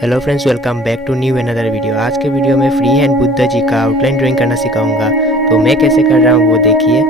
Hello friends, welcome back to new another video. आज के video में फ्री हैंड बुद्ध जी का आउटलाइन ड्राइंग करना सिखाऊंगा। तो मैं कैसे कर रहा हूँ वो देखिए।